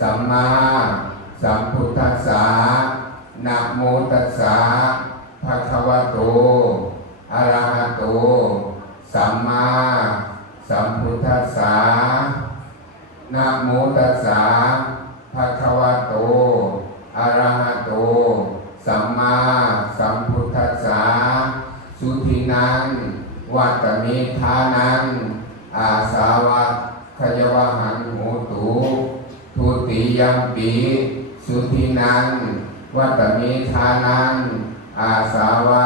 สัมมาสัมพุทธัสสะนะโมตัสสะภะคะวะโตอะระหะโต สัมมาสัมพุทธัสสะนะโมตัสสะภะคะวะโตอะระหะโต สัมมาสัมพุทธัสสะสุทินังวัตเมธานังอาสาวะขยวหัง ยัมปีสุทินังวัตเมธานังอาสาวะ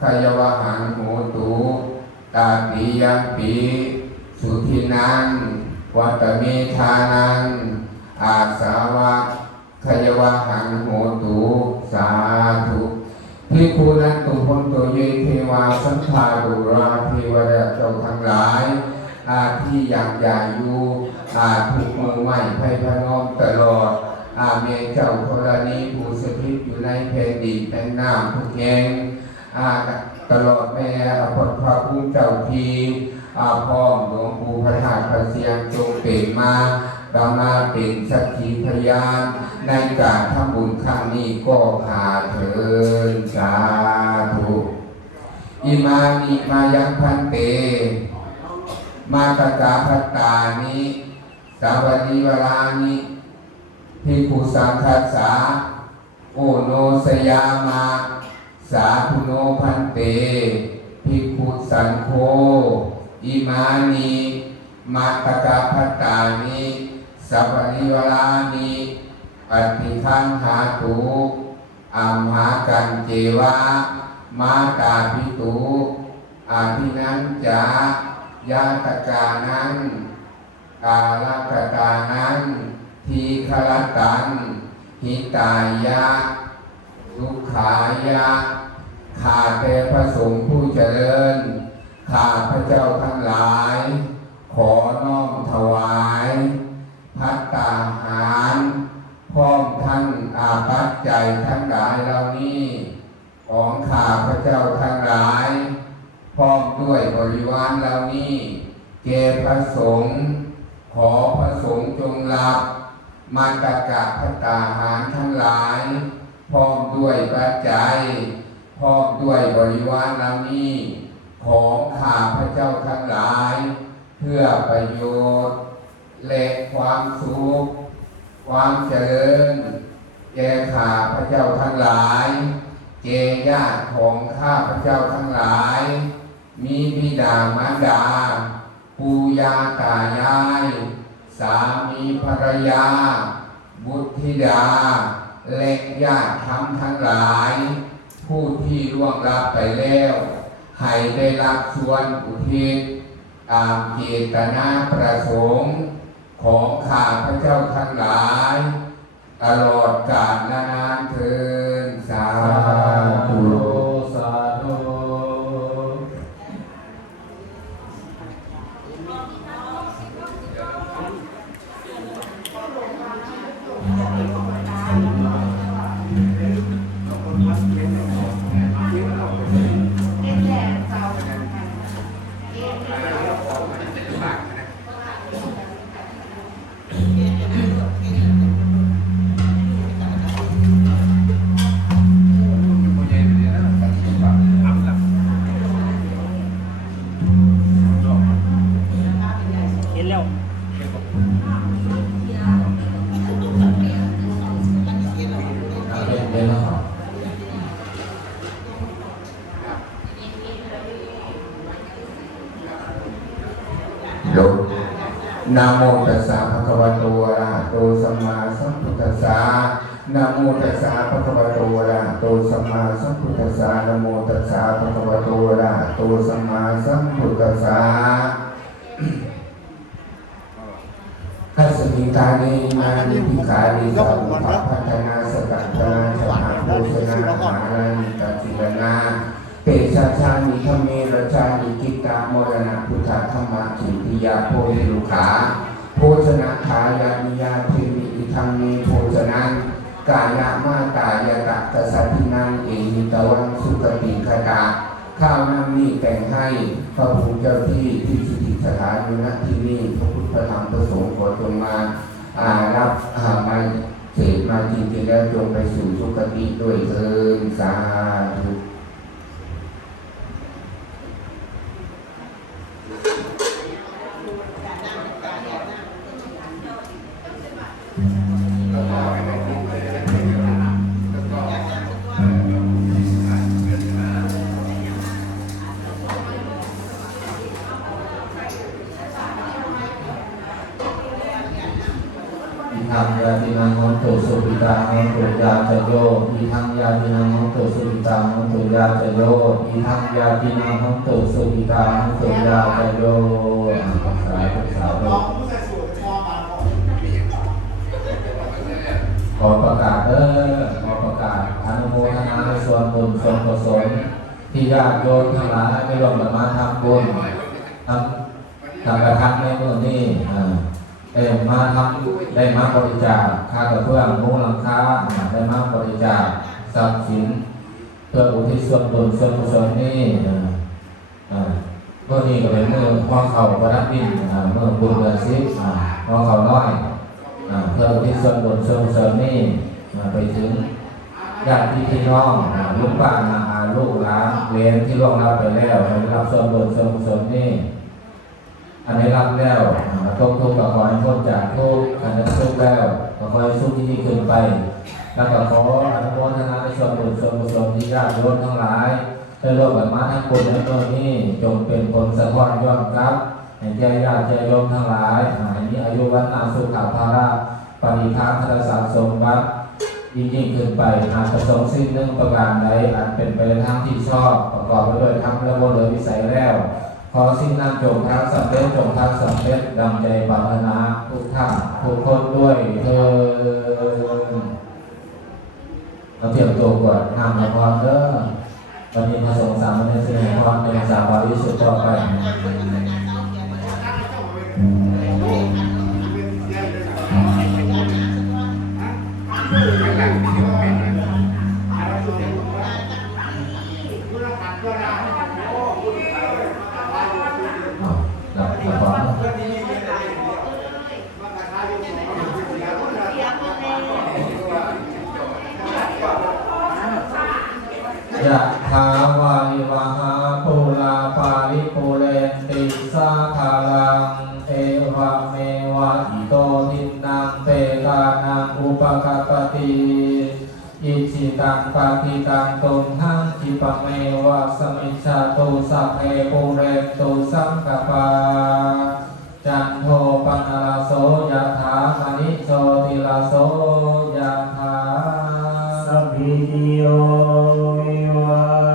ขยวหังโหตุตาติยัมปีสุทินังวัตเมธานังอาสาวะขยวหังโหตุสาธุพิคูนันตุพนตุเยเทวาสังฆาดุราเทวดาเจ้าทั้งหลาย อาที่อยากใหญ่อยู่ อาทุกมือไหวไพ่พนอมตลอด อาเมเจ้าธรณีผู้สถิตอยู่ในแผ่นดินแผ่นน้ำทุกแห่งอาตลอดแม่อภรพระผู้เจ้าทีอาพ่อหลวงปู่พระธาตุพระเสียงจงเป็นมาเรามาเป็นสักขีพยานในการทำบุญครั้งนี้ก็ขาเถินสาธุอิมานิมายังพันเต มาตกาพัตตานิ สาวันิวรานิพิกขุสังคัสสา โอโนสยามา สาธุโนพันเตพิกขุสังโฆอิมานิมาตกาพัตตานิสาวันิวรานิปฏิคันหาตุอัมหากันเจวะมาตาพิตุอาทินันจายาตกานัง กาลกตานังทีคลตังหิตายะสุขายะข้าแต่พระสงฆ์ผู้เจริญข้าพระเจ้าทั้งหลาย ขอน้อมถวายพัตตาหารพร้อมทั้งอาปัจจัยทั้งหลายเหล่านี้ของข้าพระเจ้าทั้งหลายพร้อมด้วยบริวารเหล่านี้เกพระสงฆ์ อพระสงฆ์จงรับมาตกะพระตาหารทั้งหลาย พร้อมด้วยปัจจัย พร้อมด้วยบริวารเหล่านี้ของข้าพระเจ้าทั้งหลาย เพื่อประโยชน์ และความสุข ความเจริญแก่ข้าพระเจ้าทั้งหลายเกญาติของข้าพระเจ้าทั้งหลาย มีบิดามารดา ปูยาตายาย สามีภรรยา บุตรธิดา และญาติธรรมทั้งหลาย ผู้ที่ล่วงลับไปแล้วให้ได้รับส่วนอุทิศตามเจตนาประสงค์ของข้าพระเจ้าทั้งหลาย ตลอดกาลนานเทินสาธุ นะโมตัสสะภะคะวะโตอะระหะโตสัมมาสัมพุทธัสสะนะโมตัสสะภะคะวะโตอะระหะโตสัมมาสัมพุทธัสสะนะโมตัสสะภะคะวะโตอะระหะโตสัมมาสัมพุทธัสสะคัสมิตานิมานิพิขานิสัมภะพัฒนาสกัดพลาชหาโภชนาหารานิตัจิรนา เตชะชานิธรรมเมรชานิกิตามรณะพุทธธรรมะจิติยาโพธิลุขาโภชนะขายานิยาทิมิอิทังเมโภชนังกายามาตายะตะกสัตถินังเอหิตวังสุขติคตาข้าวน้ำนี้แต่งให้พระภูมิเจ้าที่ที่สถิตสถานอยู่ณที่นี่พระพุทธธรรมพระสงฆ์ขอจงมาอ่ารับอ่าบที่แล้วจงไปสู่สุคติด้วยเถิดสาธุ โตสุปิตาโหตุยาจโยอิทังยาตินังโหตุสุปิตาโหตุยาจโยอิทังยาตินังโหตุสุปิตาโหตุยาจโยสาธุสาธุขอประกาศเด้อขอประกาศอนุโมทนาในส่วนบุญส่วนกุศลที่ญาติโยมทั้งหลายไม่รวมกันมาทำบุญทำทำกระทำในเมื่อนี้อ่า ได้มาทำได้มาบริจาคค่ากระเพื่อมมุงหลังคาได้มาบริจาคทรัพย์สินเพื่ออุทิศส่วนตนส่วนกุศลนี้อ่าอ่าเมื่อนี้ก็เป็นเมื่อพ่อเขาประดับดินเมื่อบุญเดือนสิบอ่าพ่อเขาน้อยเพื่ออุทิศส่วนตนส่วนกุศลนี่ไปถึงญาติพี่น้องลูกบ้านอาลูกหลานเรียนที่ล่วงรับไปแล้วให้รับส่วนตนส่วนกุศลนี้ อันนี้รับแล้วทุกทุกข์ก็ขอให้พ้นจากทุกข์อันนั้นทุกข์แล้วก็ขอให้สุขที่ดีขึ้นไป แล้วก็ขออนุโมทนาในส่วนบุญส่วนกุศลที่ญาติโยมทั้งหลายได้ร่วมกันมาทั้งบุญและเมื่อนี้จงเป็นผลสะท้อนย้อนกลับให้แก่ญาติแก่โยมทั้งหลายให้มีอายุวันนาสุขภาระปฏิภาณธนสารสมบัติยิ่งยิ่งขึ้นไปหากประสงค์สิ้นเรื่องประการใดอันเป็นไปในทางที่ชอบประกอบไปด้วยธรรมและบริวิสัยแล้ว อสิ่งนั้นจงทั้งสำเร็จจงทั้งสำเร็จดังใจปรารถนาทุกท่านทุกคนด้วยเธอเราเตรียมตัวก่อนนำมาพร้อมเด้อวันนี้พระสงฆ์สามเณรเสดงความเป็นสาวาริสุทธิ์ต่อไป ปาริปุเรนติสาคาลังเอวะเมวะอิโตทินังเปตานังอุปกปปติอิจิตังปะติตังตุมหังคิปะเมวะสมิจฉาตุสัพเพปุเรตุสังกปาจันโทปนาโสยะถามณิโชติลาโสยะถาสัพพิโยวิวัช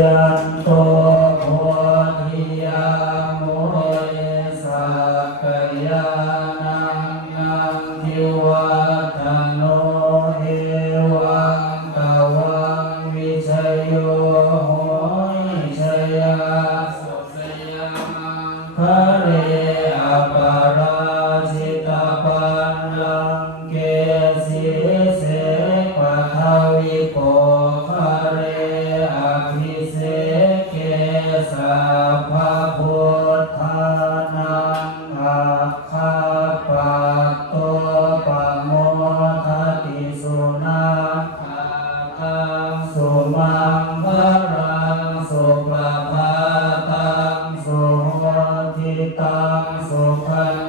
ยันโต ภะตังสุโหติตังสุขัง